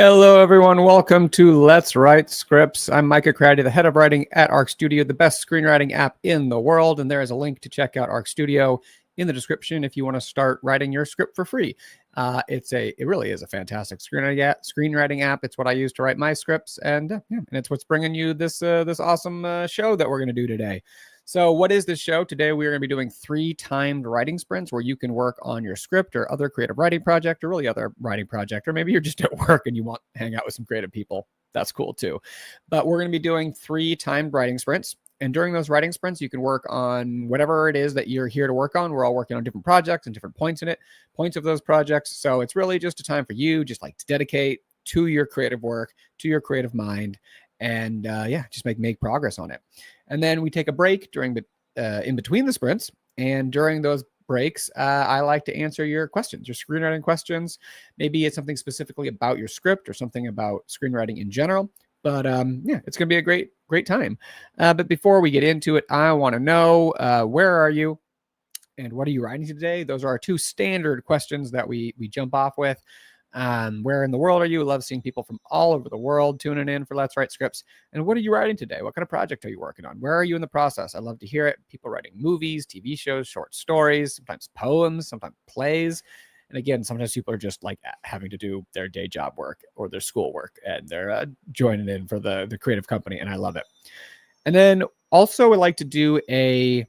Hello, everyone. Welcome to Let's Write Scripts. I'm Micah Crowdy, the head of writing at Arc Studio, the best screenwriting app in the world. And there is a link to check out Arc Studio in the description if you want to start writing your script for free. It really is a fantastic screenwriting app. It's what I use to write my scripts, and it's what's bringing you this awesome show that we're going to do today. So what is this show? Today, we're going to be doing 3 timed writing sprints where you can work on your script or other creative writing project or really other writing project, or maybe you're just at work and you want to hang out with some creative people. That's cool too. But we're going to be doing 3 timed writing sprints. And during those writing sprints, you can work on whatever it is that you're here to work on. We're all working on different projects and different points of those projects. So it's really just a time for you just like to dedicate to your creative work, to your creative mind, and just make progress on it. And then we take a break during the in between the sprints. And during those breaks, I like to answer your questions, your screenwriting questions. Maybe it's something specifically about your script or something about screenwriting in general. But it's going to be a great time. But before we get into it, I want to know where are you and what are you writing today? Those are our 2 standard questions that we jump off with. Where in the world are you? Love seeing people from all over the world tuning in for Let's Write Scripts. And what are you writing today? What kind of project are you working on? Where are you in the process? I love to hear it. People writing movies, TV shows, short stories, sometimes poems, sometimes plays. And again, sometimes people are just like having to do their day job work or their school work, and they're joining in for the creative company, and I love it. And then also I like to do a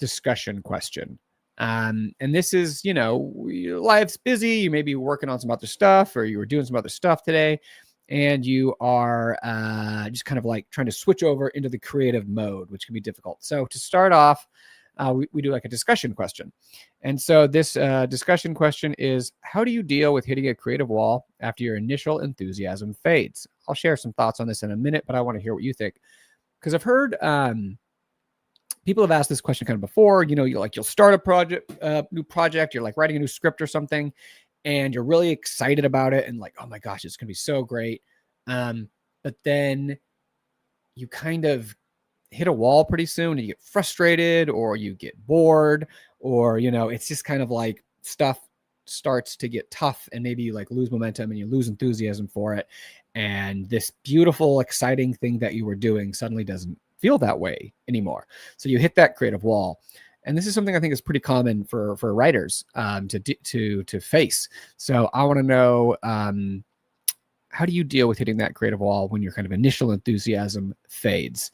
discussion question. And this is, life's busy. You may be working on some other stuff, or you were doing some other stuff today, and you are just kind of like trying to switch over into the creative mode, which can be difficult. So to start off, we do like a discussion question. And so this discussion question is, how do you deal with hitting a creative wall after your initial enthusiasm fades? I'll share some thoughts on this in a minute, but I want to hear what you think. Because I've heard people have asked this question kind of before. You'll start a new project, you're like writing a new script or something, and you're really excited about it and like, oh my gosh, it's going to be so great. But then you kind of hit a wall pretty soon and you get frustrated or you get bored, or it's just kind of like stuff starts to get tough and maybe you like lose momentum and you lose enthusiasm for it, and this beautiful exciting thing that you were doing suddenly doesn't feel that way anymore. So you hit that creative wall. And this is something I think is pretty common for writers to face. So I want to know, how do you deal with hitting that creative wall when your kind of initial enthusiasm fades?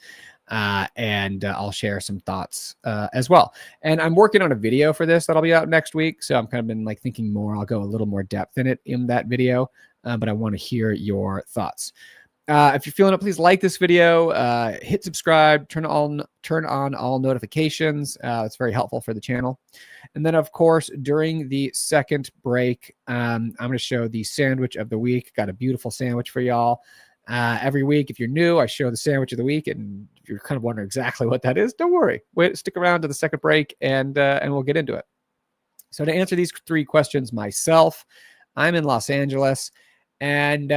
And I'll share some thoughts as well. And I'm working on a video for this that'll be out next week. So I'm kind of been like thinking more. I'll go a little more depth in it in that video, but I want to hear your thoughts. If you're feeling it, please like this video, hit subscribe, turn on all notifications. It's very helpful for the channel. And then, of course, during the second break, I'm going to show the sandwich of the week. Got a beautiful sandwich for y'all. Every week, if you're new, I show the sandwich of the week, and if you're kind of wondering exactly what that is, don't worry. Stick around to the second break, and we'll get into it. So to answer these 3 questions myself, I'm in Los Angeles, and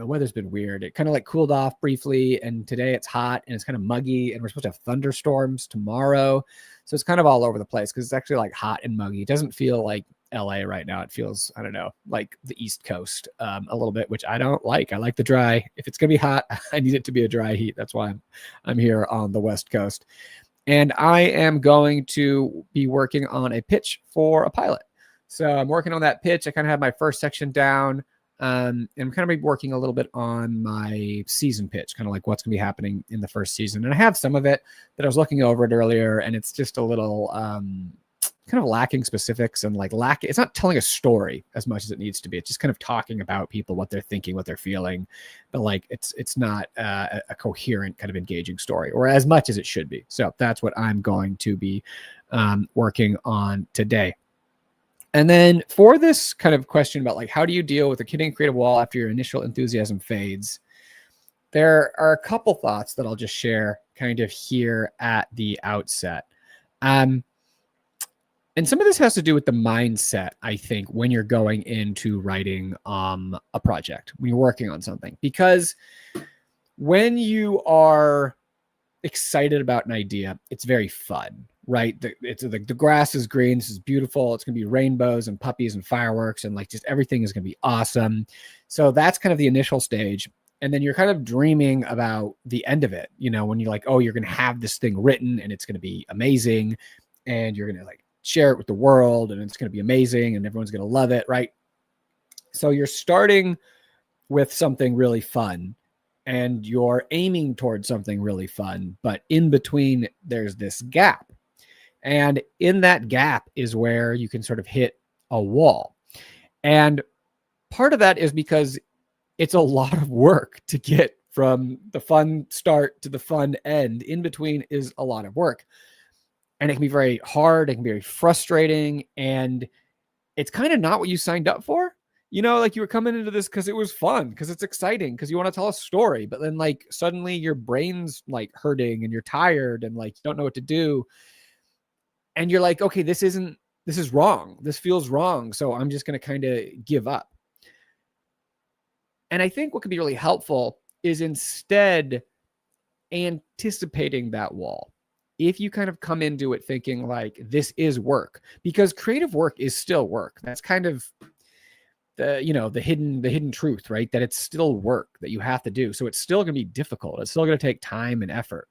the weather's been weird. It kind of like cooled off briefly, and today it's hot and it's kind of muggy, and we're supposed to have thunderstorms tomorrow. So it's kind of all over the place because it's actually like hot and muggy. It doesn't feel like LA right now. It feels, I don't know, like the East Coast a little bit, which I don't like. I like the dry. If it's going to be hot, I need it to be a dry heat. That's why I'm here on the West Coast. And I am going to be working on a pitch for a pilot. So I'm working on that pitch. I kind of have my first section down. And I'm kind of be working a little bit on my season pitch, kind of like what's going to be happening in the first season. And I have some of it that I was looking over it earlier, and it's just a little kind of lacking specifics and like it's not telling a story as much as it needs to be. It's just kind of talking about people, what they're thinking, what they're feeling, but like it's not a coherent kind of engaging story, or as much as it should be. So that's what I'm going to be working on today. And then for this kind of question about like, how do you deal with hitting a creative wall after your initial enthusiasm fades? There are a couple thoughts that I'll just share kind of here at the outset. And some of this has to do with the mindset, I think, when you're going into writing a project, when you're working on something, because when you are excited about an idea, it's very fun, right? The grass is green. This is beautiful. It's going to be rainbows and puppies and fireworks, and like just everything is going to be awesome. So that's kind of the initial stage. And then you're kind of dreaming about the end of it, you know, when you're like, oh, you're going to have this thing written and it's going to be amazing, and you're going to like share it with the world and it's going to be amazing and everyone's going to love it, right? So you're starting with something really fun and you're aiming towards something really fun, but in between there's this gap. And in that gap is where you can sort of hit a wall. And part of that is because it's a lot of work to get from the fun start to the fun end. In between is a lot of work. And it can be very hard. It can be very frustrating. And it's kind of not what you signed up for. You know, like you were coming into this because it was fun, because it's exciting, because you want to tell a story. But then like suddenly your brain's like hurting and you're tired and like you don't know what to do. And you're like, okay, this is wrong. This feels wrong. So I'm just going to kind of give up. And I think what could be really helpful is instead anticipating that wall. If you kind of come into it thinking like this is work, because creative work is still work. That's kind of the hidden truth, right? That it's still work that you have to do. So it's still going to be difficult. It's still going to take time and effort.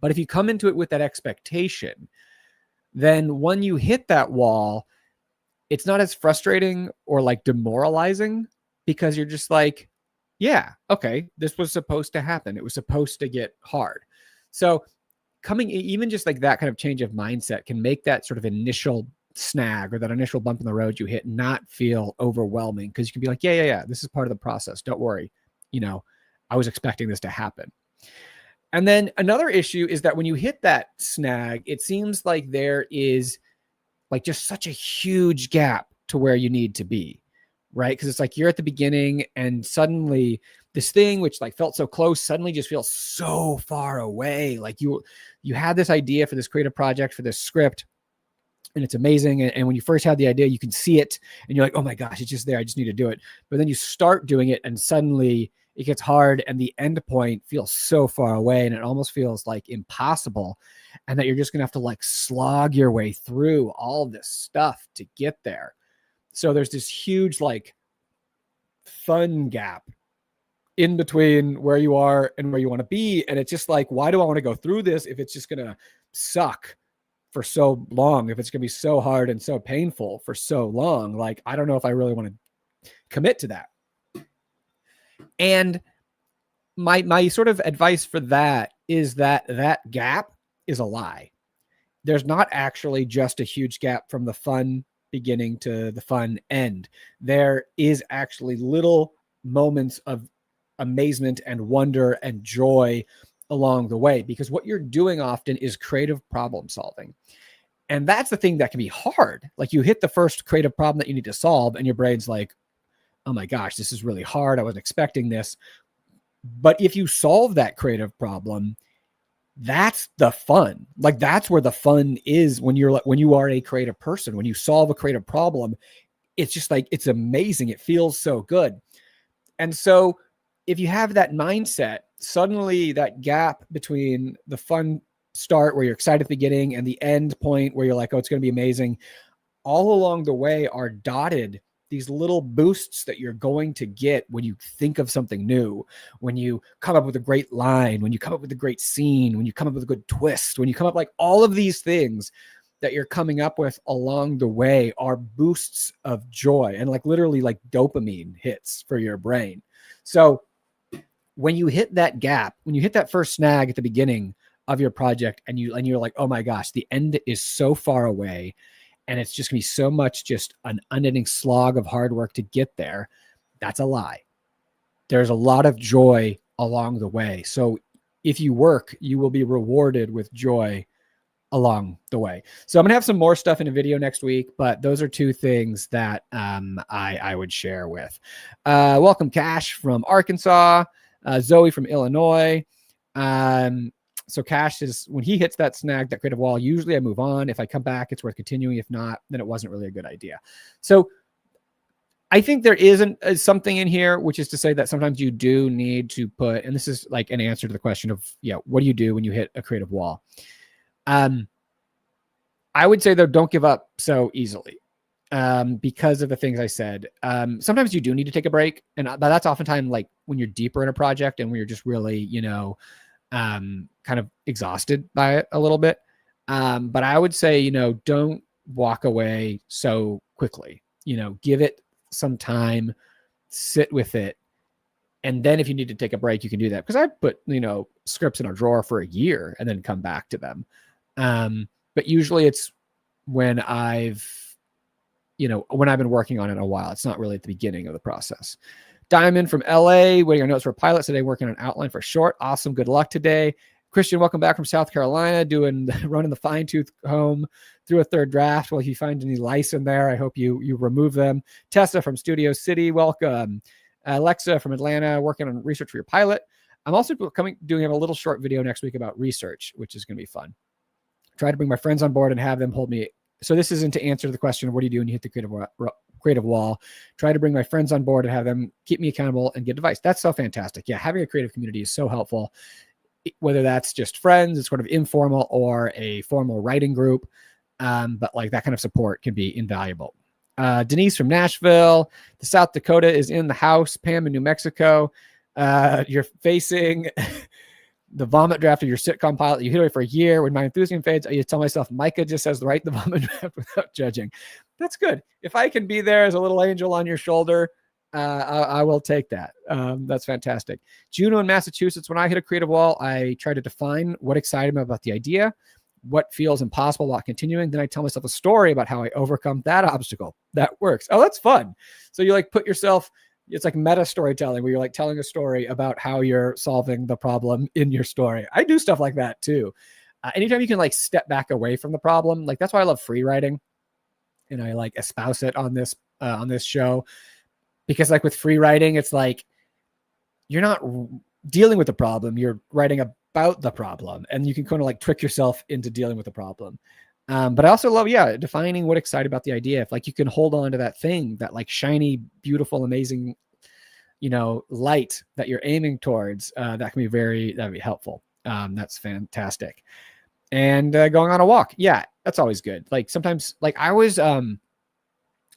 But if you come into it with that expectation, then when you hit that wall, it's not as frustrating or like demoralizing, because you're just like, yeah, okay, this was supposed to happen. It was supposed to get hard. So coming, even just like that kind of change of mindset can make that sort of initial snag or that initial bump in the road you hit not feel overwhelming, because you can be like, yeah, this is part of the process. Don't worry. You know, I was expecting this to happen. And then another issue is that when you hit that snag, it seems like there is like just such a huge gap to where you need to be, right? Because it's like you're at the beginning and suddenly this thing which like felt so close suddenly just feels so far away. Like you had this idea for this creative project, for this script, and it's amazing. And when you first had the idea, you can see it and you're like, oh my gosh, it's just there. I just need to do it. But then you start doing it and suddenly it gets hard and the end point feels so far away and it almost feels like impossible, and that you're just going to have to like slog your way through all this stuff to get there. So there's this huge like fun gap in between where you are and where you want to be. And it's just like, why do I want to go through this if it's just going to suck for so long, if it's going to be so hard and so painful for so long? Like, I don't know if I really want to commit to that. And my sort of advice for that is that gap is a lie. There's not actually just a huge gap from the fun beginning to the fun end. There is actually little moments of amazement and wonder and joy along the way, because what you're doing often is creative problem solving. And that's the thing that can be hard. Like you hit the first creative problem that you need to solve and your brain's like, oh my gosh, this is really hard. I wasn't expecting this. But if you solve that creative problem, that's the fun. Like that's where the fun is when you are a creative person. When you solve a creative problem, it's just like, it's amazing. It feels so good. And so if you have that mindset, suddenly that gap between the fun start where you're excited at the beginning and the end point where you're like, oh, it's going to be amazing, all along the way are dotted these little boosts that you're going to get when you think of something new, when you come up with a great line, when you come up with a great scene, when you come up with a good twist, when you come up, like all of these things that you're coming up with along the way are boosts of joy and like literally like dopamine hits for your brain. So when you hit that gap, when you hit that first snag at the beginning of your project and you're like, oh my gosh, the end is so far away, and it's just gonna be so much just an unending slog of hard work to get there, that's a lie. There's a lot of joy along the way. So if you work, you will be rewarded with joy along the way. So I'm gonna have some more stuff in a video next week, but those are two things that I would share with. Welcome Cash from Arkansas, Zoe from Illinois. So Cash is, when he hits that snag, that creative wall, usually I move on. If I come back, it's worth continuing. If not, then it wasn't really a good idea. So I think there isn't something in here, which is to say that sometimes you do need to put, and this is like an answer to the question of, what do you do when you hit a creative wall? I would say though, don't give up so easily. Because of the things I said. Sometimes you do need to take a break. And that's oftentimes like when you're deeper in a project and when you're just really, kind of exhausted by it a little bit. But I would say, don't walk away so quickly, give it some time, sit with it. And then if you need to take a break, you can do that. Because I put, scripts in a drawer for a year and then come back to them. But usually it's when I've been working on it a while. It's not really at the beginning of the process. Diamond from LA, waiting on notes for pilots today, working on an outline for short. Awesome. Good luck today. Christian, welcome back from South Carolina, running the fine tooth comb through a third draft. Well, if you find any lice in there, I hope you remove them. Tessa from Studio City, welcome. Alexa from Atlanta, working on research for your pilot. I'm also doing a little short video next week about research, which is going to be fun. Try to bring my friends on board and have them hold me. So this isn't to answer the question, what do you do when you hit the creative wall? Try to bring my friends on board and have them keep me accountable and give advice. That's so fantastic. Yeah, having a creative community is so helpful, whether that's just friends, it's sort of informal, or a formal writing group. But like that kind of support can be invaluable. Denise from Nashville, the South Dakota is in the house. Pam in New Mexico. You're facing the vomit draft of your sitcom pilot. You hit away for a year. When my enthusiasm fades, I tell myself, Micah just says write the vomit draft without judging. That's good. If I can be there as a little angel on your shoulder, I will take that. That's fantastic. Juno in Massachusetts. When I hit a creative wall, I try to define what excited me about the idea, what feels impossible while continuing. Then I tell myself a story about how I overcome that obstacle. That works. Oh, that's fun. So you like put yourself, it's like meta storytelling where you're like telling a story about how you're solving the problem in your story. I do stuff like that too. Anytime you can like step back away from the problem, like that's why I love free writing. And I like espouse it on this show, because like with free writing, it's like, you're not dealing with the problem, you're writing about the problem, and you can kind of like trick yourself into dealing with the problem. But I also love, defining what excited about the idea. If like you can hold on to that thing, that like shiny, beautiful, amazing, light that you're aiming towards, that'd be helpful. That's fantastic. And going on a walk. Yeah, that's always good. Like sometimes, like I was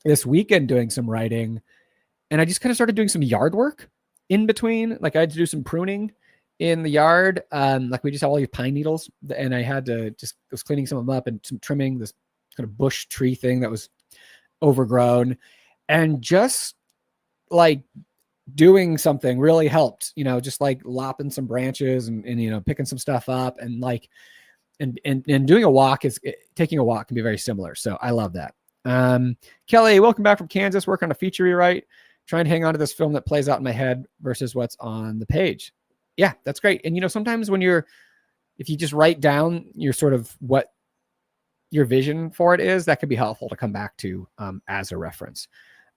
this weekend doing some writing, and I just kind of started doing some yard work in between. Like I had to do some pruning in the yard. Like we just have all these pine needles, and I had to was cleaning some of them up and some trimming this kind of bush tree thing that was overgrown, and just like doing something really helped, just like lopping some branches and picking some stuff up, and like, and doing a walk taking a walk can be very similar. So I love that. Kelly, welcome back from Kansas, working on a feature rewrite, trying to hang on to this film that plays out in my head versus what's on the page. Yeah, that's great. And sometimes if you just write down your sort of what your vision for it is, that could be helpful to come back to as a reference.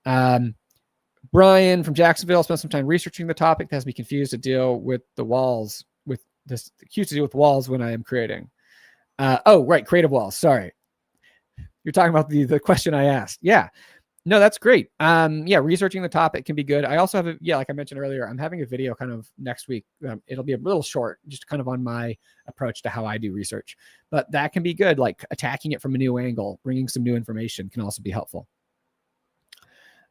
Brian from Jacksonville spent some time researching the topic. That has me confused to deal with the walls when I am creating. Right, creative walls. Sorry, you're talking about the question I asked. Yeah. No, that's great. Researching the topic can be good. I also have like I mentioned earlier, I'm having a video kind of next week. It'll be a little short, just kind of on my approach to how I do research, but that can be good. Like attacking it from a new angle, bringing some new information can also be helpful.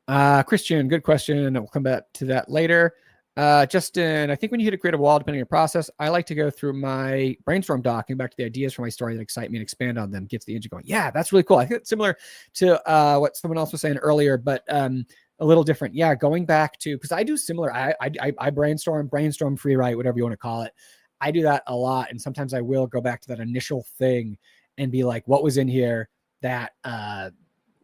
Christian, good question. We'll come back to that later. Justin, I think when you hit a creative wall, depending on your process, I like to go through my brainstorm doc and back to the ideas for my story that excite me and expand on them, gets the engine going. Yeah, that's really cool. I think it's similar to what someone else was saying earlier, but a little different. Yeah, going back to, because I do similar. I brainstorm, free write, whatever you want to call it. I do that a lot, and sometimes I will go back to that initial thing and be like, what was in here that I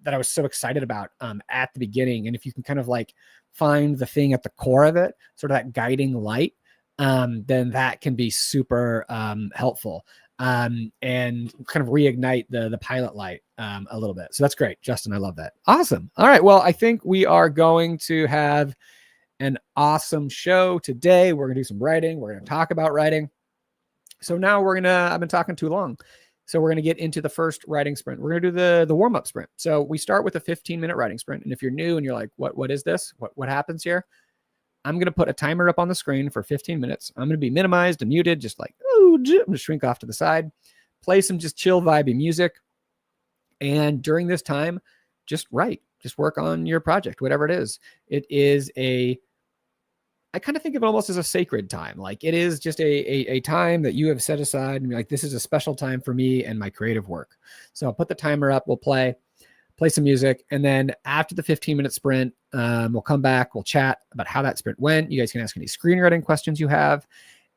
was so excited about at the beginning. And if you can kind of like find the thing at the core of it, sort of that guiding light, then that can be super helpful and kind of reignite the pilot light a little bit. So that's great, Justin. I love that. Awesome. All right. Well, I think we are going to have an awesome show today. We're going to do some writing. We're going to talk about writing. So now I've been talking too long. So we're going to get into the first writing sprint. We're going to do the warm-up sprint. So we start with a 15-minute writing sprint. And if you're new and you're like, what is this? What happens here? I'm going to put a timer up on the screen for 15 minutes. I'm going to be minimized and muted, just like, I'm going to shrink off to the side, play some just chill, vibey music. And during this time, just write, just work on your project, whatever it is. I kind of think of it almost as a sacred time. Like it is just a time that you have set aside and be like, this is a special time for me and my creative work. So I'll put the timer up, we'll play some music. And then after the 15-minute sprint, we'll come back, we'll chat about how that sprint went. You guys can ask any screenwriting questions you have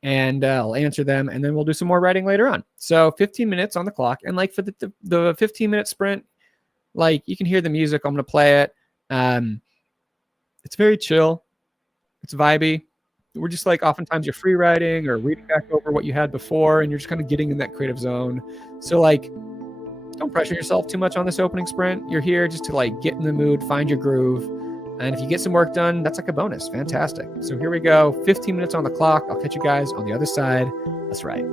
and I'll answer them. And then we'll do some more writing later on. So 15 minutes on the clock. And like for the 15-minute sprint, like you can hear the music. I'm going to play it. It's very chill. It's vibey. We're just like, oftentimes you're free writing or reading back over what you had before, and you're just kind of getting in that creative zone. So like, don't pressure yourself too much on this opening sprint. You're here just to like get in the mood, find your groove. And if you get some work done, that's like a bonus. Fantastic. So here we go. 15 minutes on the clock. I'll catch you guys on the other side. Let's write.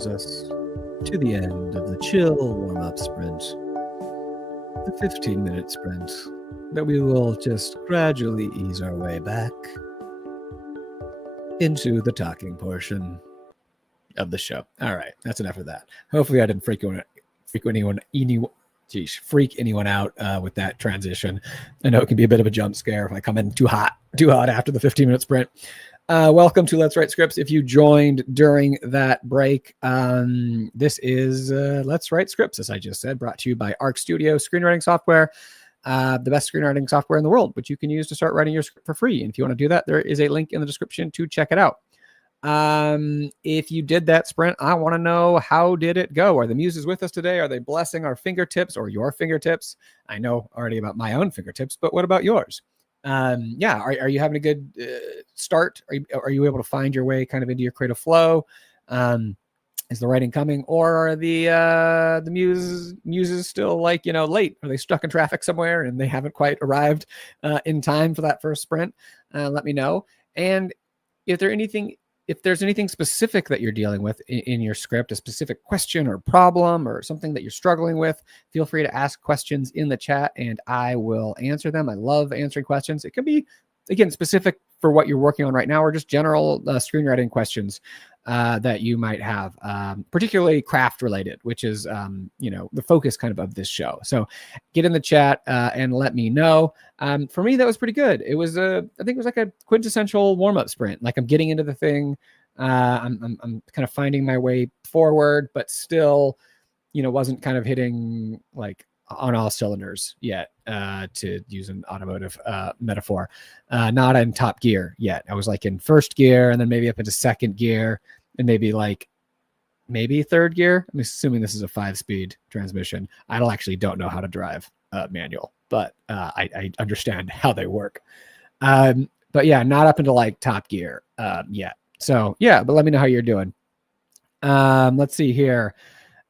brings us to the end of the chill warm-up sprint, the 15-minute sprint that we will just gradually ease our way back into the talking portion of the show. All right, that's enough of that. Hopefully I didn't freak anyone out with that transition. I know it can be a bit of a jump scare if I come in too hot after the 15-minute sprint. Welcome to Let's Write Scripts. If you joined during that break, this is Let's Write Scripts, as I just said, brought to you by Arc Studio screenwriting software, the best screenwriting software in the world, which you can use to start writing your script for free. And if you want to do that, there is a link in the description to check it out. If you did that sprint, I want to know, how did it go? Are the muses with us today? Are they blessing our fingertips or your fingertips? I know already about my own fingertips, but what about yours? Are you having a good start? Are you able to find your way kind of into your creative flow? Is the writing coming, or are the muses still late? Are they stuck in traffic somewhere and they haven't quite arrived in time for that first sprint? Let me know. And if there's anything specific that you're dealing with in your script, a specific question or problem or something that you're struggling with, feel free to ask questions in the chat and I will answer them. I love answering questions. It can be, again, specific for what you're working on right now, or just general screenwriting questions that you might have, particularly craft related, which is, the focus kind of this show. So get in the chat and let me know. For me, that was pretty good. It was I think it was like a quintessential warm-up sprint. Like I'm getting into the thing. I'm kind of finding my way forward, but still, wasn't kind of hitting like on all cylinders yet, to use an automotive metaphor. Not in top gear yet. I was like in first gear and then maybe up into second gear and maybe third gear. I'm assuming this is a 5-speed transmission. I actually don't know how to drive manual, but I understand how they work. But yeah, not up into like top gear yet. So yeah, but let me know how you're doing. Let's see here.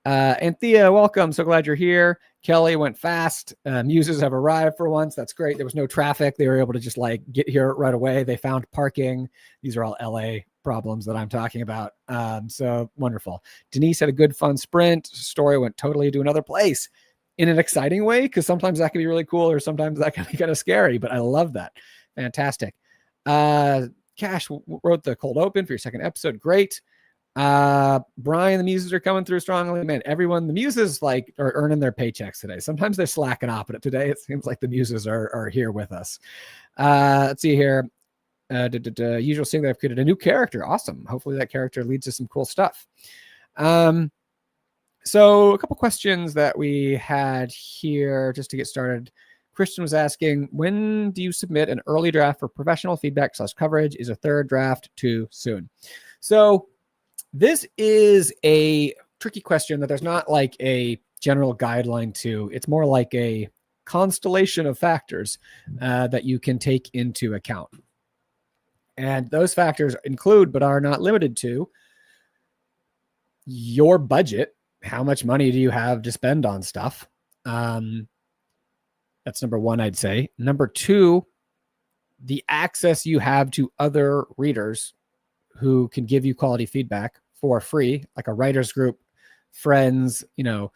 Anthea, welcome. So glad you're here. Kelly went fast. Muses have arrived for once. That's great. There was no traffic. They were able to just get here right away. They found parking. These are all LA problems that I'm talking about. So wonderful. Denise had a good, fun sprint. Story went totally to another place in an exciting way, because sometimes that can be really cool or sometimes that can be kind of scary, but I love that. Fantastic. Cash wrote the cold open for your second episode. Great. Brian, the muses are coming through strongly. Man, everyone, the muses are earning their paychecks today. Sometimes they're slacking off, but today it seems like the muses are here with us. Let's see here. Usual thing that I've created a new character. Awesome. Hopefully that character leads to some cool stuff. So a couple questions that we had here just to get started. Christian was asking, when do you submit an early draft for professional feedback / coverage? Is a third draft too soon? So this is a tricky question that there's not like a general guideline to. It's more like a constellation of factors that you can take into account. And those factors include, but are not limited to, your budget. How much money do you have to spend on stuff? That's number one, I'd say. Number two, the access you have to other readers who can give you quality feedback for free, like a writer's group, friends, people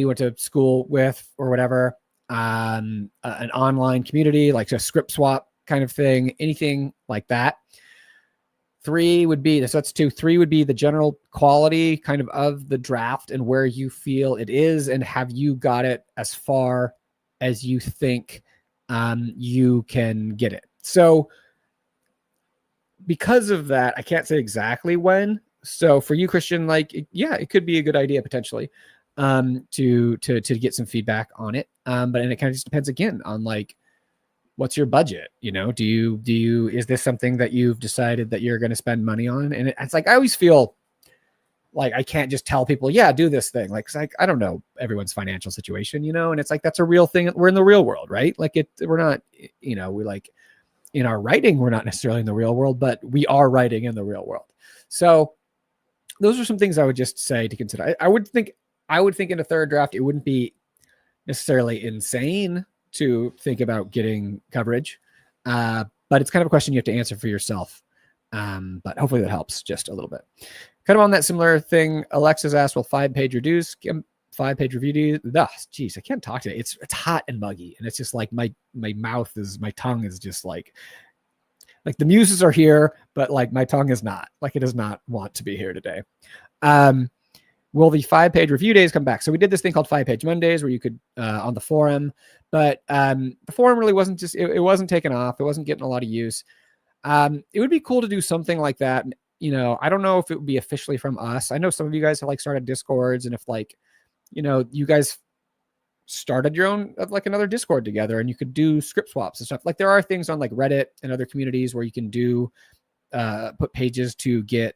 you went to school with or whatever, an online community, like a script swap kind of thing, anything like that. Three would be, so that's two. Three would be the general quality kind of the draft and where you feel it is, and have you got it as far as you think you can get it. So because of that, I can't say exactly when. So for you, Christian, it could be a good idea potentially to get some feedback on it. But it kind of just depends again on what's your budget? Do you is this something that you've decided that you're going to spend money on? And it's I always feel like I can't just tell people, yeah, do this thing. I don't know everyone's financial situation, and it's that's a real thing. We're in the real world, right? We're not, we in our writing, we're not necessarily in the real world, but we are writing in the real world. So those are some things I would just say to consider. I would think in a third draft, it wouldn't be necessarily insane to think about getting coverage, but it's kind of a question you have to answer for yourself. But hopefully that helps just a little bit. Kind of on that similar thing, Alexa's asked, will 5-page reviews, 5-page reviews? Geez, I can't talk today. It's hot and muggy, and it's just like my tongue is just like the muses are here, but like my tongue is not. Like it does not want to be here today. Will the 5-page review days come back? So we did this thing called 5-page Mondays where you could on the forum, but the forum really wasn't just it wasn't taking off. It wasn't getting a lot of use. It would be cool to do something like that. You know, I don't know if it would be officially from us. I know some of you guys have like started Discords, and if like, you know, you guys started your own like another Discord together and you could do script swaps and stuff. Like there are things on like Reddit and other communities where you can do put pages to get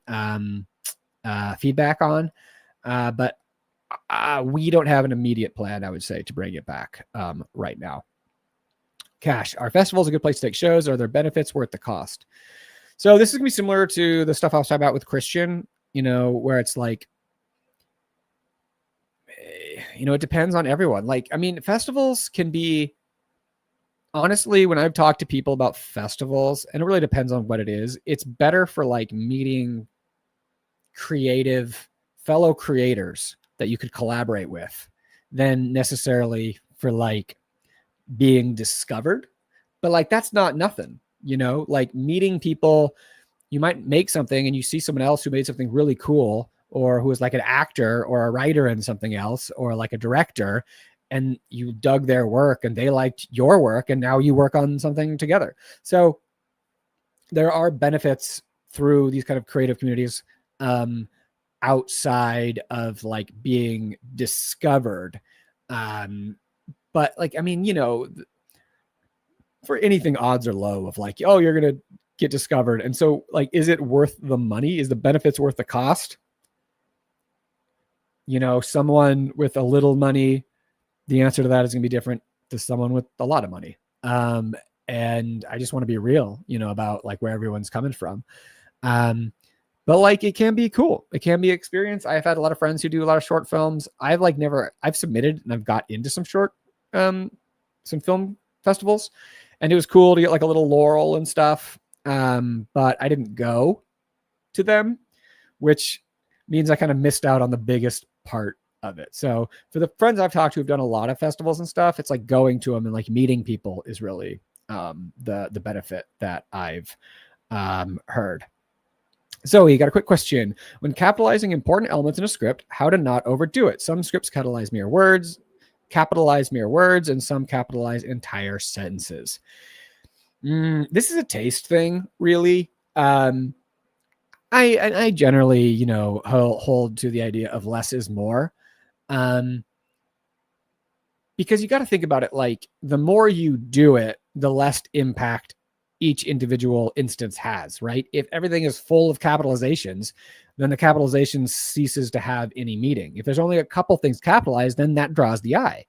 feedback on. But we don't have an immediate plan, I would say, to bring it back right now. Cash, are festivals a good place to take shows? Are there benefits worth the cost? So this is gonna be similar to the stuff I was talking about with Christian, you know, where it's like, you know, it depends on everyone. Like, I mean, festivals can be, honestly, when I've talked to people about festivals, and it really depends on what it is, it's better for like meeting creative fellow creators that you could collaborate with than necessarily for like being discovered. But like, that's not nothing, you know, like meeting people, you might make something and you see someone else who made something really cool, or who was like an actor or a writer in something else, or like a director, and you dug their work and they liked your work, and now you work on something together. So there are benefits through these kind of creative communities outside of like being discovered. But like, I mean, you know, for anything, odds are low of like, oh, you're going to get discovered. And so like, is it worth the money? Is the benefits worth the cost? You know, someone with a little money, the answer to that is going to be different to someone with a lot of money. And I just want to be real, you know, about like where everyone's coming from. But like, it can be cool. It can be an experience. I've had a lot of friends who do a lot of short films. I've submitted and I've got into some some film festivals, and it was cool to get like a little laurel and stuff. But I didn't go to them, which means I kind of missed out on the biggest part of it. So for the friends I've talked to who've done a lot of festivals and stuff, it's like going to them and like meeting people is really the benefit that I've heard. So he got a quick question. When capitalizing important elements in a script, how to not overdo it? Some scripts capitalize mere words, and some capitalize entire sentences. This is a taste thing, really. I generally, you know, hold to the idea of less is more. Because you got to think about it, like the more you do it, the less impact each individual instance has, right? If everything is full of capitalizations, then the capitalization ceases to have any meaning. If there's only a couple things capitalized, then that draws the eye.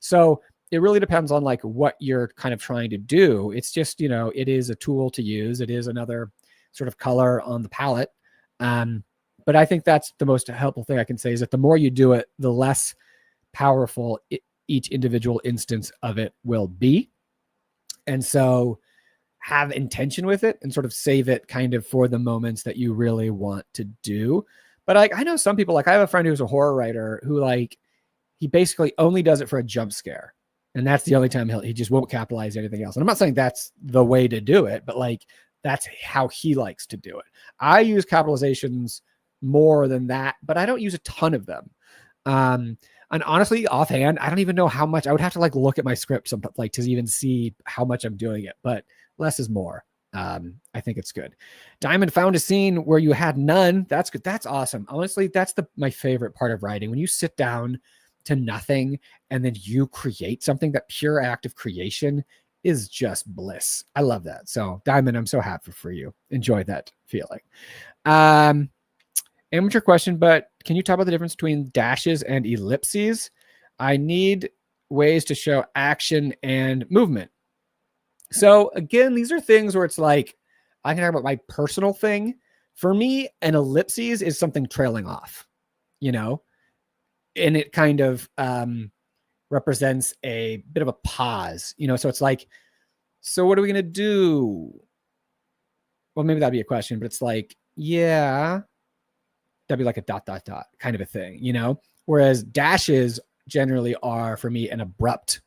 So it really depends on like what you're kind of trying to do. It's just, you know, it is a tool to use. It is another sort of color on the palette. But I think that's the most helpful thing I can say, is that the more you do it, the less powerful each individual instance of it will be. And so have intention with it and sort of save it kind of for the moments that you really want to do. But like, I know some people, like I have a friend who's a horror writer who like, he basically only does it for a jump scare. And that's the only time he just won't capitalize anything else. And I'm not saying that's the way to do it, but like, that's how he likes to do it. I use capitalizations more than that, but I don't use a ton of them. And honestly, offhand, I don't even know how much. I would have to like look at my script like to even see how much I'm doing it, but less is more. I think it's good. Diamond found a scene where you had none. That's good. That's awesome. Honestly, that's my favorite part of writing. When you sit down to nothing and then you create something, that pure act of creation is just bliss. I love that. So Diamond, I'm so happy for you. Enjoy that feeling. Amateur question, but can you talk about the difference between dashes and ellipses? I need ways to show action and movement. So again, these are things where it's like, I can talk about my personal thing. For me, an ellipses is something trailing off, you know, and it kind of represents a bit of a pause, you know, so it's like, so what are we going to do? Well, maybe that'd be a question, but it's like, yeah, that'd be like a ... kind of a thing, you know? Whereas dashes generally are for me an abrupt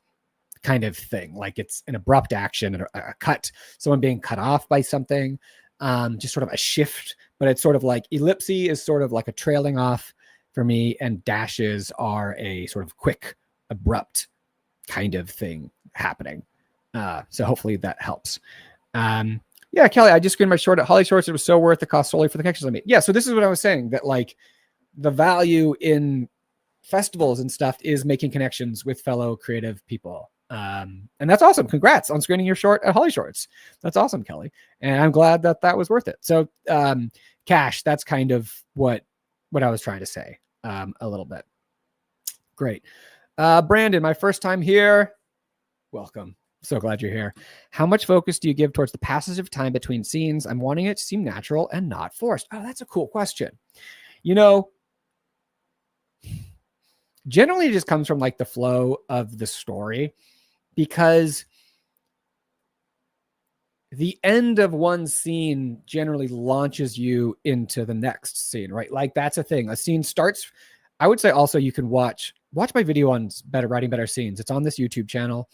kind of thing. Like it's an abrupt action, a cut, someone being cut off by something, just sort of a shift, but it's sort of like ellipse is sort of like a trailing off for me, and dashes are a sort of quick, abrupt kind of thing happening. So hopefully that helps. Yeah, Kelly, I just screened my short at Holly Shorts. It was so worth the cost solely for the connections I made. Yeah, so this is what I was saying, that like the value in festivals and stuff is making connections with fellow creative people. And that's awesome. Congrats on screening your short at Holly Shorts. That's awesome, Kelly. And I'm glad that that was worth it. So, Cash, that's kind of what I was trying to say a little bit. Great. Brandon, my first time here. Welcome. So glad you're here. How much focus do you give towards the passage of time between scenes? I'm wanting it to seem natural and not forced. Oh, that's a cool question. You know, generally it just comes from like the flow of the story, because the end of one scene generally launches you into the next scene, right? Like that's a thing. A scene starts. I would say also you can watch my video on writing better scenes. It's on this YouTube channel.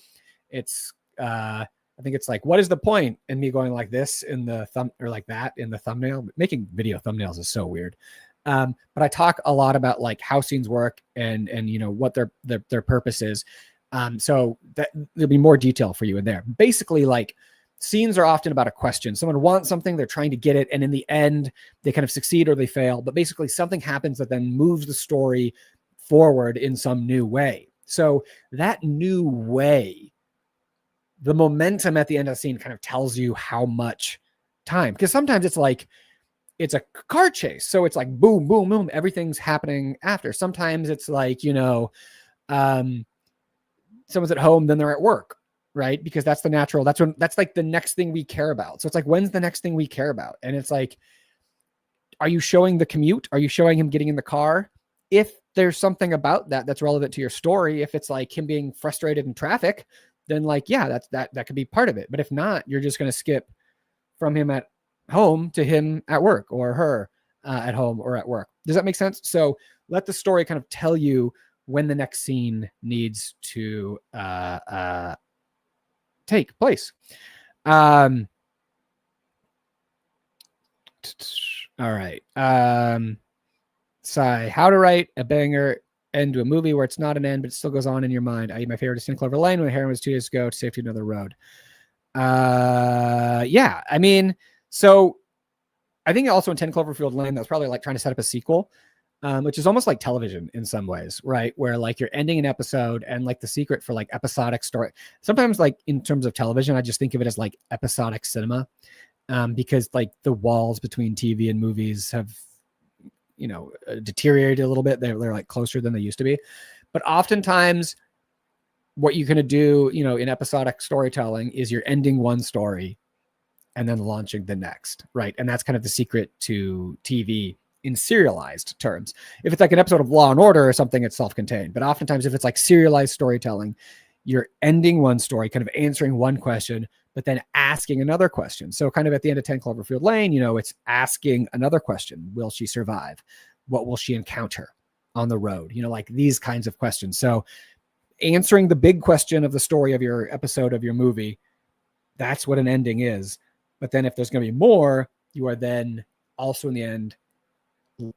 It's I think it's like, what is the point? And me going like this in the thumb, or like that in the thumbnail. Making video thumbnails is so weird. But I talk a lot about like how scenes work and you know what their purpose is. So that there'll be more detail for you in there. Basically, like scenes are often about a question. Someone wants something, they're trying to get it, and in the end, they kind of succeed or they fail. But basically, something happens that then moves the story forward in some new way. So that new way, the momentum at the end of the scene kind of tells you how much time, because sometimes it's like, it's a car chase. So it's like boom, boom, boom. Everything's happening after. Sometimes it's like, you know, someone's at home, then they're at work, right? Because that's the natural, that's like the next thing we care about. So it's like, when's the next thing we care about? And it's like, are you showing the commute? Are you showing him getting in the car? If there's something about that that's relevant to your story, if it's like him being frustrated in traffic, then like, yeah, that could be part of it. But if not, you're just going to skip from him at home to him at work, or her at home or at work. Does that make sense? So let the story kind of tell you when the next scene needs to take place. All right. Sai, how to write a banger end to a movie where it's not an end, but it still goes on in your mind. My favorite is 10 Clover Lane, when Heron was 2 years ago, to Safety Another Road. Yeah, I mean, so I think also in 10 Cloverfield Lane, that's probably like trying to set up a sequel, which is almost like television in some ways, right? Where like you're ending an episode, and like the secret for like episodic story. Sometimes like in terms of television, I just think of it as like episodic cinema, because like the walls between TV and movies have, you know, deteriorated a little bit. They're like closer than they used to be. But oftentimes what you're going to do, you know, in episodic storytelling is you're ending one story and then launching the next, right? And that's kind of the secret to TV in serialized terms. If it's like an episode of Law and Order or something, it's self-contained. But oftentimes if it's like serialized storytelling, you're ending one story, kind of answering one question, but then asking another question. So kind of at the end of 10 Cloverfield Lane, you know, it's asking another question. Will she survive? What will she encounter on the road? You know, like these kinds of questions. So answering the big question of the story of your episode of your movie, that's what an ending is. But then if there's going to be more, you are then also in the end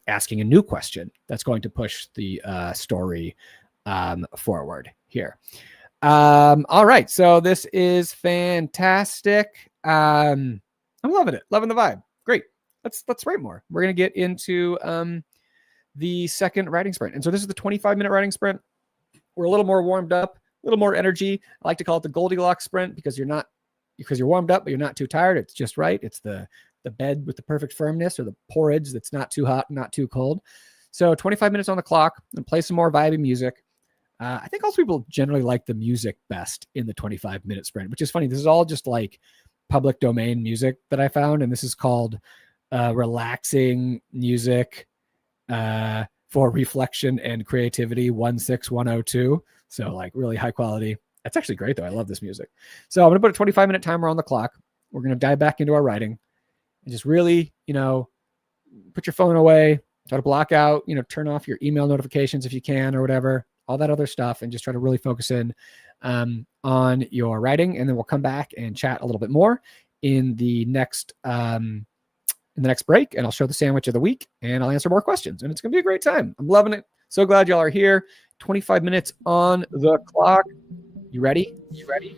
asking a new question that's going to push the story forward here. All right. So this is fantastic. I'm loving it. Loving the vibe. Great. Let's write more. We're going to get into the second writing sprint. And so this is the 25-minute writing sprint. We're a little more warmed up, a little more energy. I like to call it the Goldilocks sprint, because you're warmed up, but you're not too tired. It's just right. It's the bed with the perfect firmness, or the porridge that's not too hot, not too cold. So 25 minutes on the clock, and play some more vibey music. I think also people generally like the music best in the 25-minute sprint, which is funny. This is all just like public domain music that I found. And this is called relaxing music for reflection and creativity 16102. So like really high quality. That's actually great though. I love this music. So I'm going to put a 25-minute timer on the clock. We're going to dive back into our writing and just really, you know, put your phone away, Try to block out, turn off your email notifications if you can or whatever, all that other stuff, and just try to really focus in on your writing. And then we'll come back and chat a little bit more in the next break, and I'll show the sandwich of the week and I'll answer more questions. And it's going to be a great time. I'm loving it. So glad y'all are here. 25 minutes on the clock. You ready? You ready?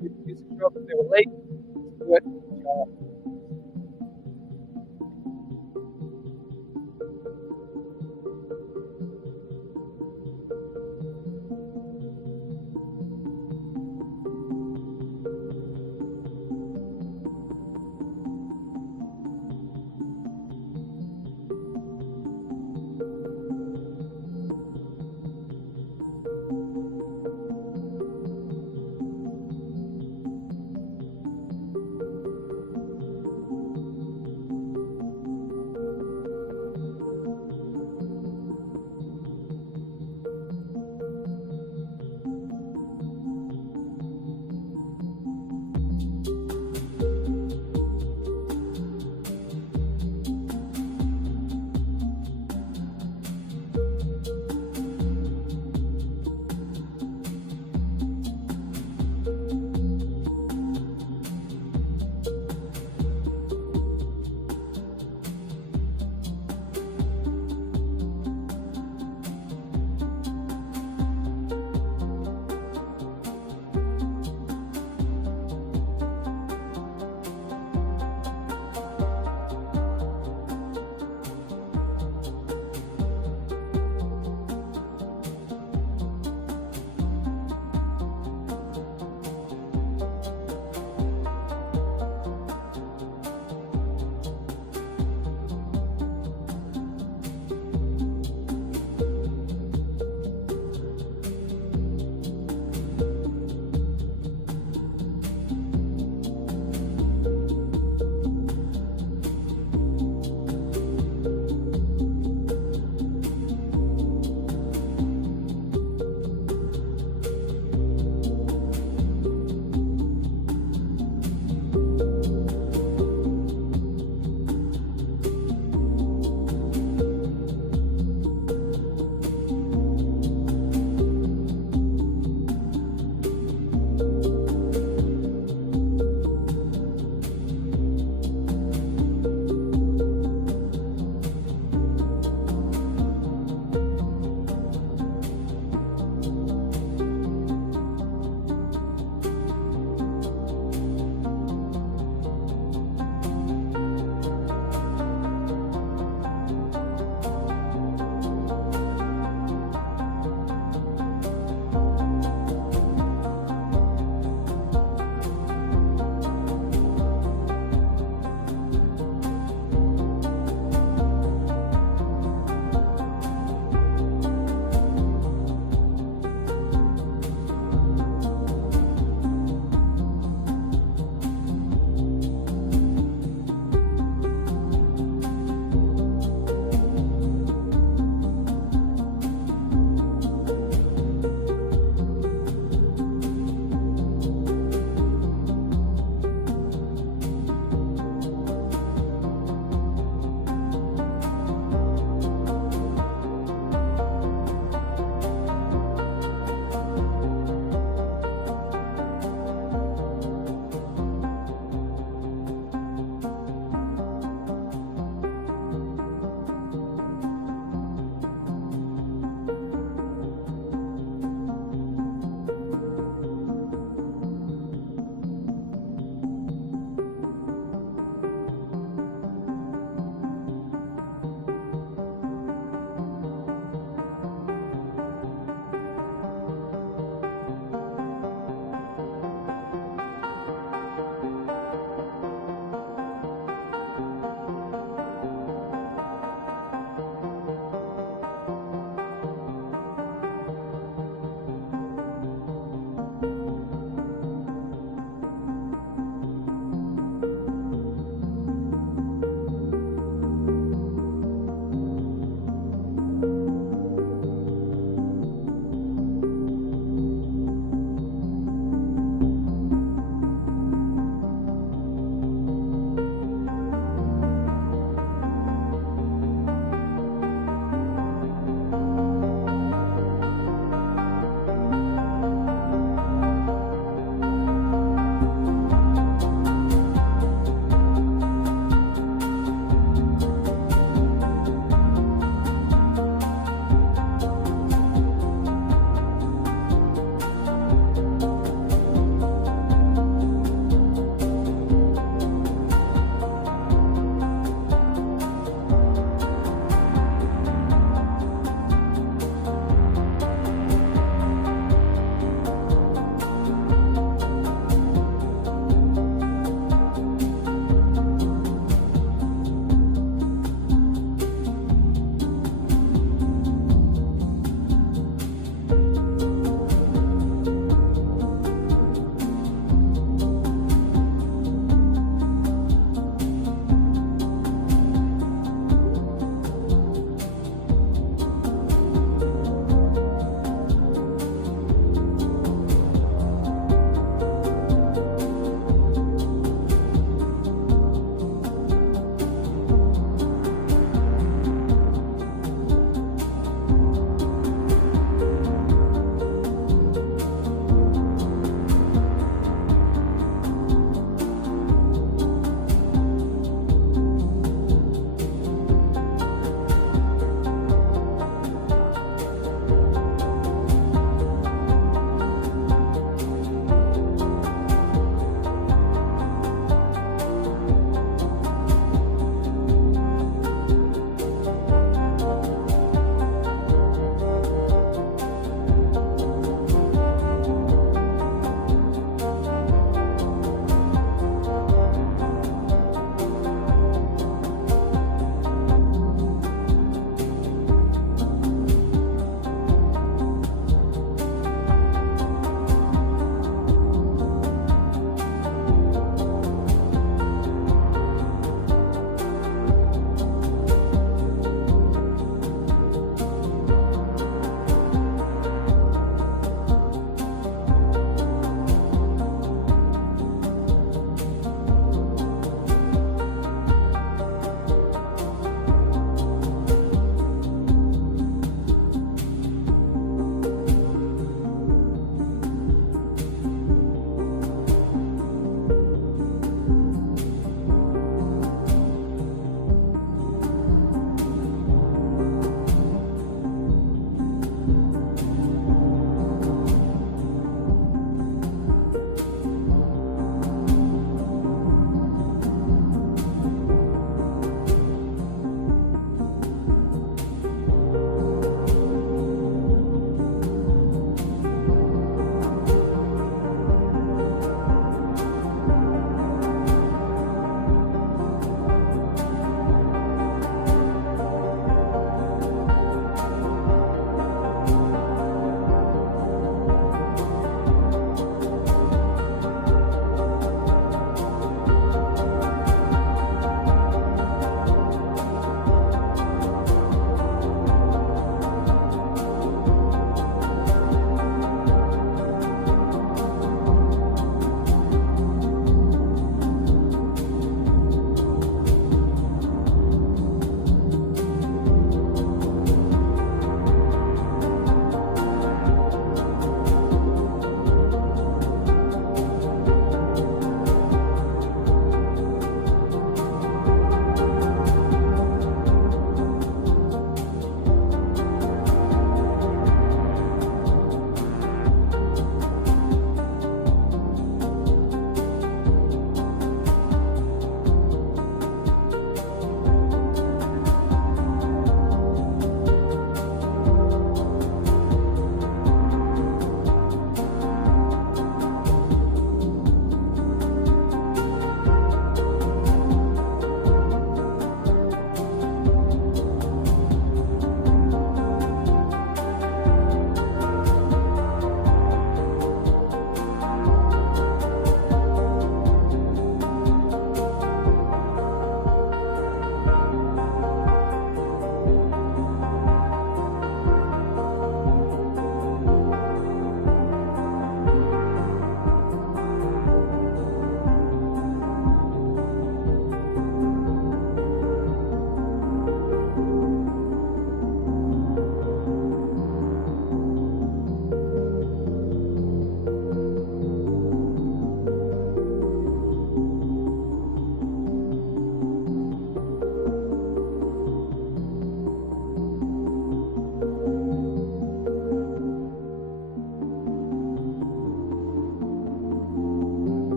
They were late. Good job.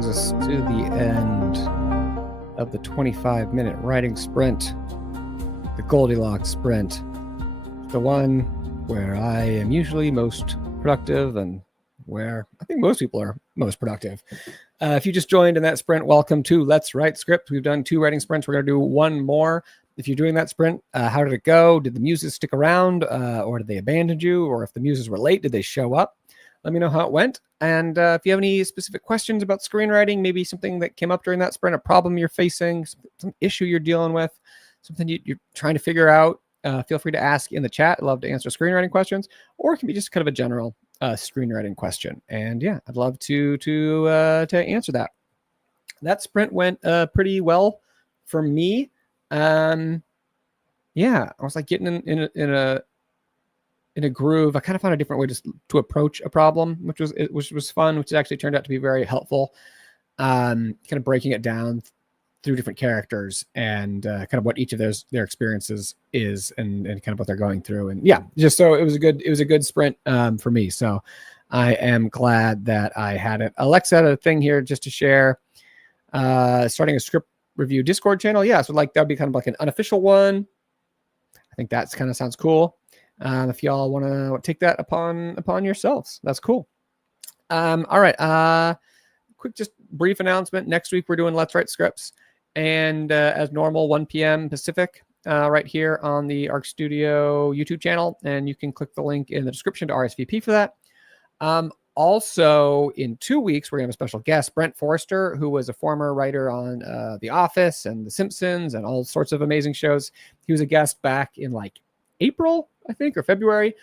brings us to the end of the 25-minute writing sprint, the Goldilocks sprint, the one where I am usually most productive and where I think most people are most productive. If you just joined in that sprint, welcome to Let's Write Scripts. We've done 2 writing sprints. We're going to do one more. If you're doing that sprint, how did it go? Did the muses stick around or did they abandon you? Or if the muses were late, did they show up? Let me know how it went. And if you have any specific questions about screenwriting, maybe something that came up during that sprint, a problem you're facing, some issue you're dealing with, something you're trying to figure out, feel free to ask in the chat. I'd love to answer screenwriting questions, or it can be just kind of a general screenwriting question. And yeah, I'd love to answer that. That sprint went pretty well for me. Yeah, I was like getting in a groove. I kind of found a different way to approach a problem, which was fun, which actually turned out to be very helpful. Kind of breaking it down through different characters and kind of what each of their experiences is and kind of what they're going through. And yeah, just so it was a good sprint for me. So I am glad that I had it. Alexa had a thing here just to share, starting a script review Discord channel. Yeah, so like that'd be kind of like an unofficial one. I think that's kind of sounds cool. If y'all want to take that upon yourselves, that's cool. All right. Quick, just brief announcement. Next week we're doing Let's Write Scripts, and as normal, 1 p.m. Pacific, right here on the Arc Studio YouTube channel, and you can click the link in the description to RSVP for that. Also, in 2 weeks, we're gonna have a special guest, Brent Forrester, who was a former writer on The Office and The Simpsons and all sorts of amazing shows. He was a guest back in like April, I think, or February.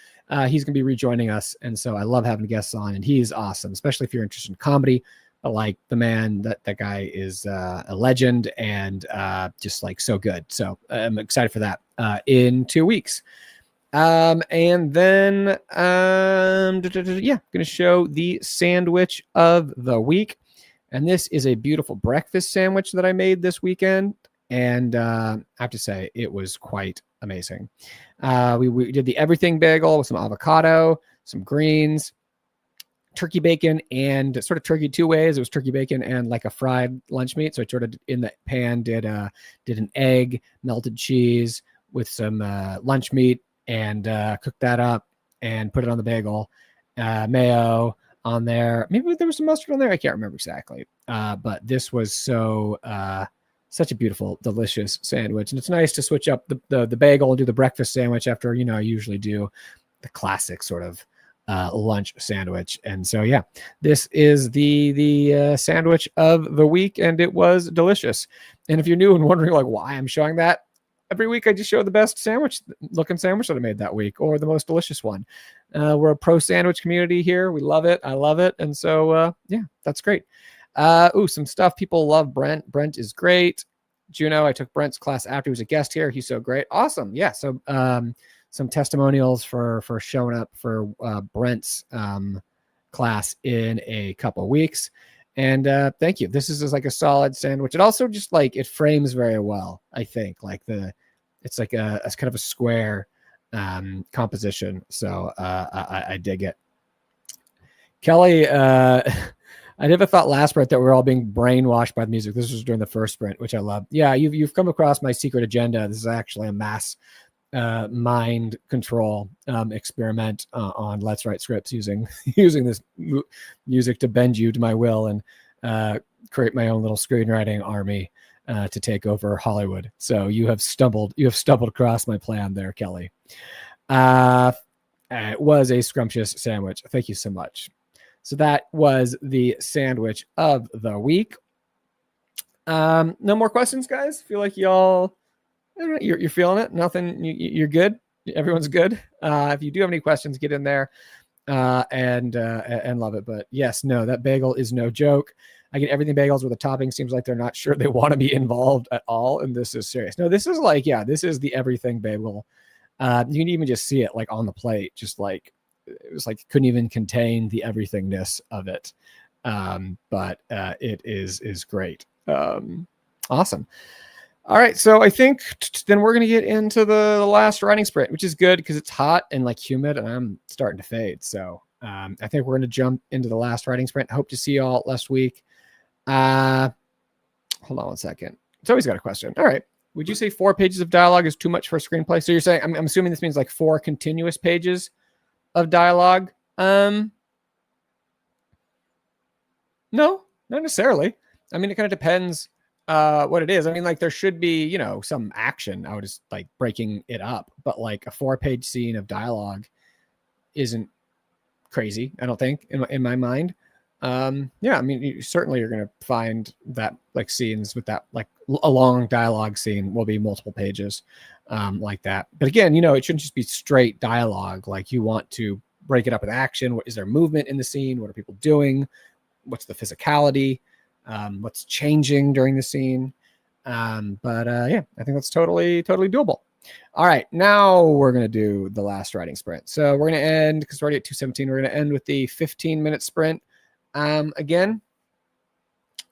He's going to be rejoining us. And so I love having guests on, and he's awesome, especially if you're interested in comedy. Like the man, that guy is a legend and just like so good. So I'm excited for that in 2 weeks. And then, yeah, going to show the sandwich of the week. And this is a beautiful breakfast sandwich that I made this weekend. And I have to say, it was quite amazing. We did the everything bagel with some avocado, some greens, turkey bacon, and sort of turkey 2 ways. It was turkey bacon and like a fried lunch meat. So I sort of in the pan did an egg, melted cheese with some lunch meat, and cooked that up and put it on the bagel. Mayo on there. Maybe there was some mustard on there. I can't remember exactly. But this was such a beautiful, delicious sandwich. And it's nice to switch up the bagel and do the breakfast sandwich after, I usually do the classic sort of lunch sandwich. And so, yeah, this is the sandwich of the week, and it was delicious. And if you're new and wondering like why I'm showing that, every week I just show the best looking sandwich that I made that week, or the most delicious one. We're a pro sandwich community here. We love it. I love it. And so, yeah, that's great. Some stuff. People love Brent. Brent is great. Juno, I took Brent's class after he was a guest here. He's so great. Awesome. Yeah. So some testimonials for showing up for Brent's class in a couple of weeks. And thank you. This is just like a solid sandwich. It also just like it frames very well, I think. Like it's like a kind of a square composition. So I dig it. Kelly, I never thought last sprint that we're all being brainwashed by the music. This was during the first sprint, which I love. Yeah, you've come across my secret agenda. This is actually a mass mind control experiment on Let's Write Scripts using this music to bend you to my will and create my own little screenwriting army to take over Hollywood. So you have stumbled across my plan there, Kelly. It was a scrumptious sandwich. Thank you so much. So that was the sandwich of the week. No more questions, guys. Feel like y'all, I don't know, you're feeling it. Nothing. You're good. Everyone's good. If you do have any questions, get in there and love it. But yes, no, that bagel is no joke. I get everything bagels with a topping. Seems like they're not sure they want to be involved at all. And this is serious. No, this is like, yeah, this is the everything bagel. You can even just see it like on the plate, just like, it was like couldn't even contain the everythingness of it. But it is great. Awesome. All right. So I think then we're going to get into the last writing sprint, which is good because it's hot and like humid and I'm starting to fade. So I think we're going to jump into the last writing sprint. Hope to see y'all last week. Hold on one second. It's always got a question. All right. Would you say 4 pages of dialogue is too much for a screenplay? So you're saying, I'm assuming this means like 4 continuous pages of dialogue. No, not necessarily. I mean, it kind of depends what it is. I mean, like there should be, you know, some action. I would just like breaking it up, but like a 4-page scene of dialogue isn't crazy, I don't think, in my mind. Yeah, I mean, you certainly are going to find that like scenes with that, like a long dialogue scene will be multiple pages like that. But again, you know, it shouldn't just be straight dialogue. Like you want to break it up with action. What is there movement in the scene? What are people doing? What's the physicality? What's changing during the scene? But yeah, I think that's totally doable. All right, now we're going to do the last writing sprint. So we're going to end, because we're already at 2:17, we're going to end with the 15-minute sprint again.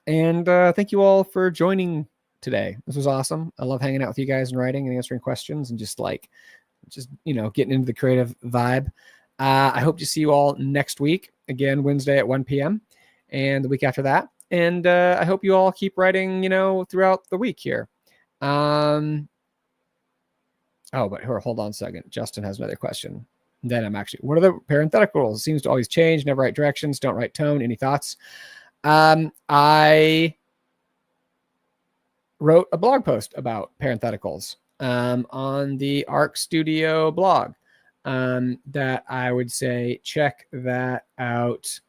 And thank you all for joining today. This was awesome. I love hanging out with you guys and writing and answering questions and just you know, getting into the creative vibe. I hope to see you all next week, again, Wednesday at 1 p.m. and the week after that. And I hope you all keep writing, you know, throughout the week here. Oh, but hold on a second. Justin has another question. Then I'm actually, what are the parentheticals? It seems to always change. Never write directions. Don't write tone. Any thoughts? I wrote a blog post about parentheticals on the Arc Studio blog that I would say check that out.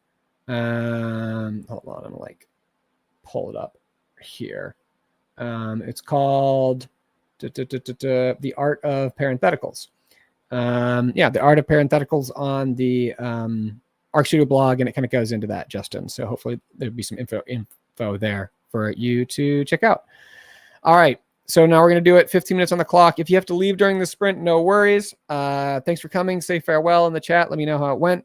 Hold on. I'm gonna like pull it up here. It's called The Art of Parentheticals. Yeah, The Art of Parentheticals on the Arc Studio blog, and it kind of goes into that, Justin. So hopefully there'll be some info there for you to check out. All right, so now we're going to do it 15 minutes on the clock. If you have to leave during the sprint, no worries. Thanks for coming. Say farewell in the chat. Let me know how it went.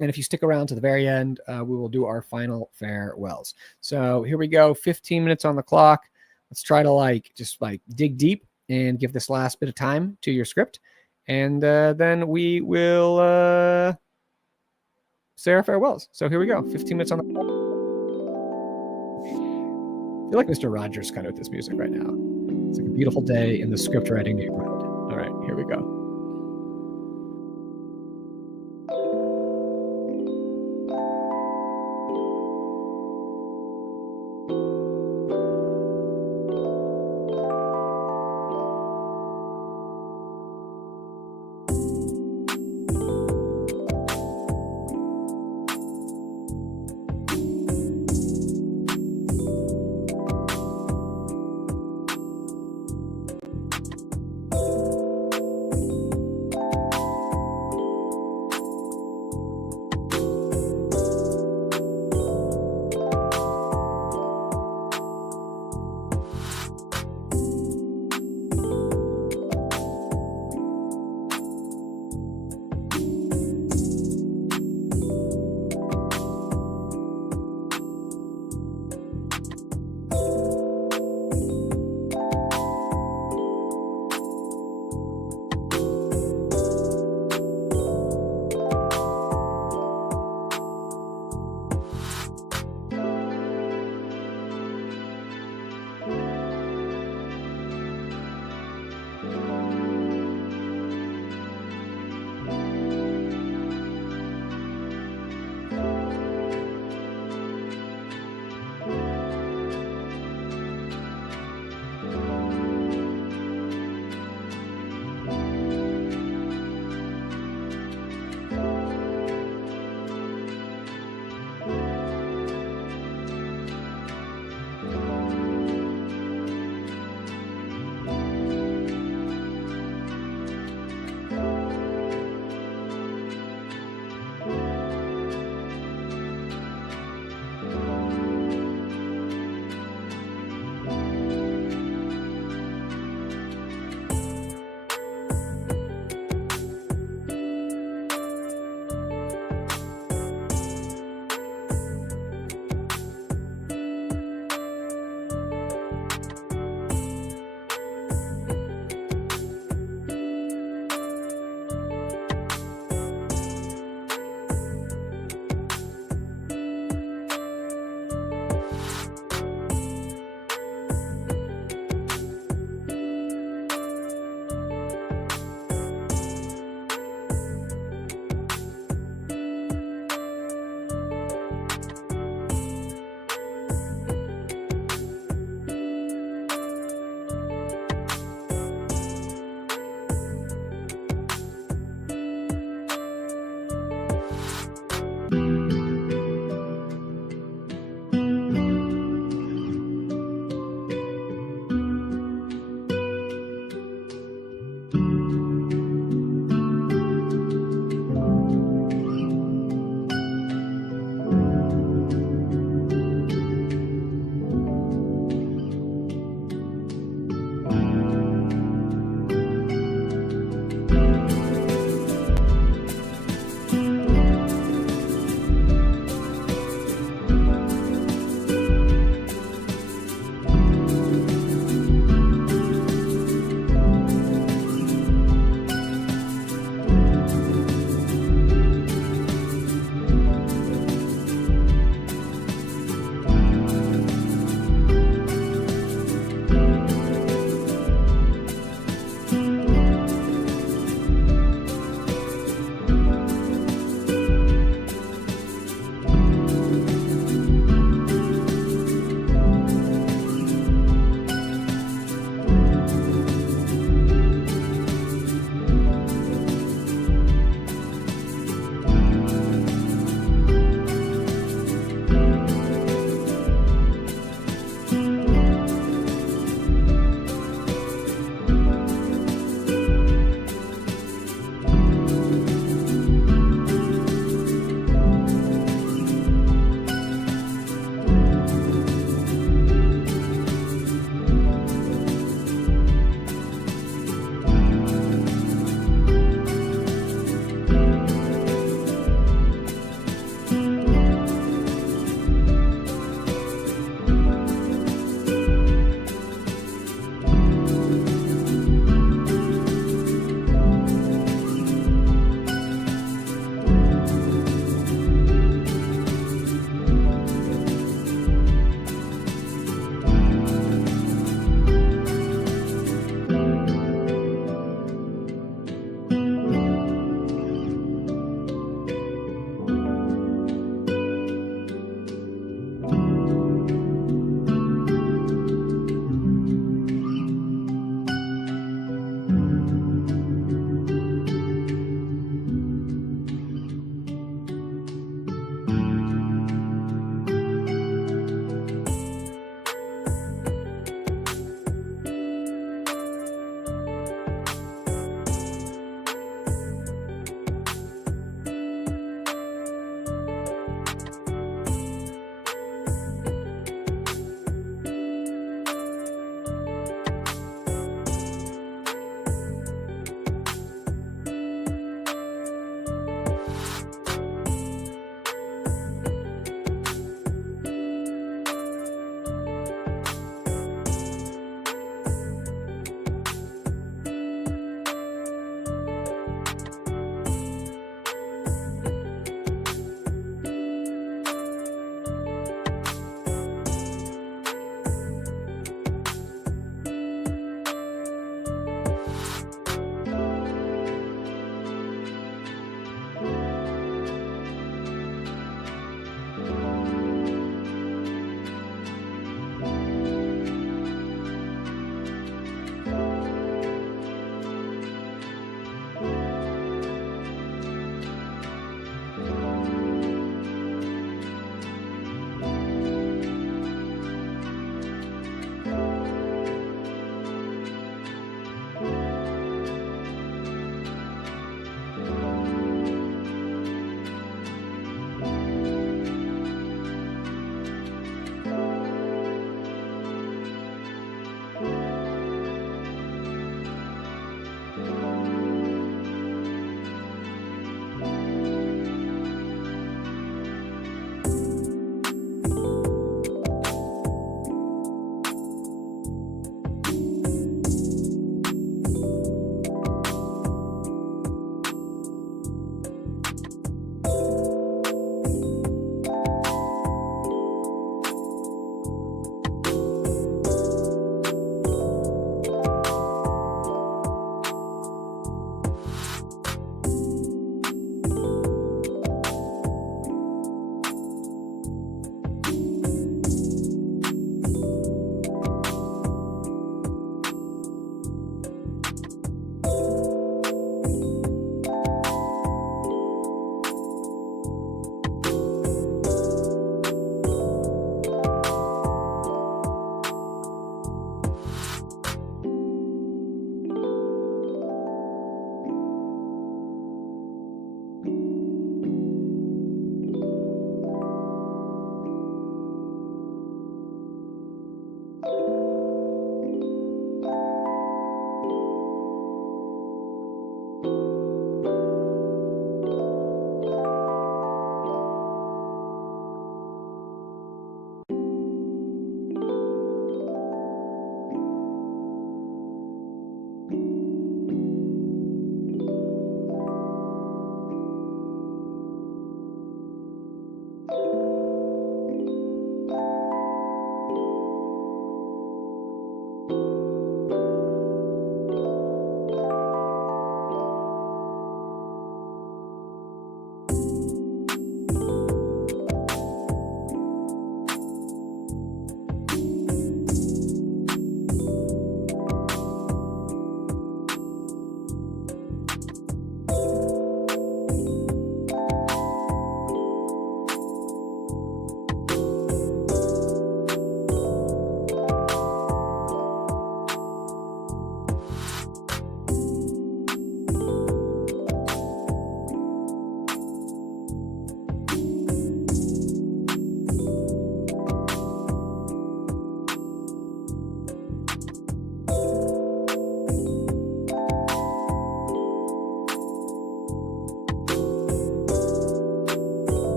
And if you stick around to the very end, we will do our final farewells. So here we go, 15 minutes on the clock. Let's try to just dig deep and give this last bit of time to your script. And then we will say our farewells. So here we go, 15 minutes on the clock. I feel like Mr. Rogers kind of with this music right now. It's like a beautiful day in the script writing neighborhood. All right, here we go.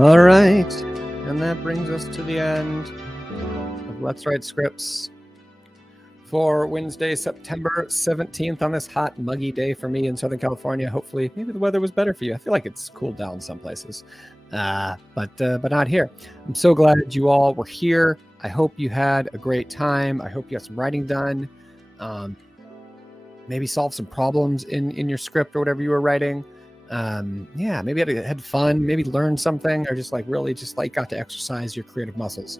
All right. And that brings us to the end of Let's Write Scripts for Wednesday, September 17th on this hot, muggy day for me in Southern California. Hopefully, maybe the weather was better for you. I feel like it's cooled down some places, but not here. I'm so glad you all were here. I hope you had a great time. I hope you got some writing done. Maybe solve some problems in your script or whatever you were writing. Yeah, maybe had fun, maybe learned something, or just really got to exercise your creative muscles.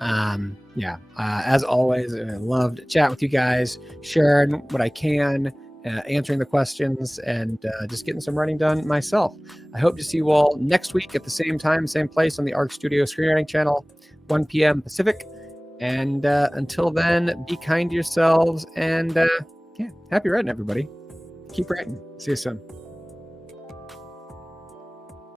As always, I loved chatting with you guys, sharing what I can, answering the questions, and just getting some writing done myself. I hope to see you all next week at the same time, same place on the ARC Studio Screenwriting channel, 1 p.m. Pacific. And until then, be kind to yourselves, and happy writing, everybody. Keep writing. See you soon.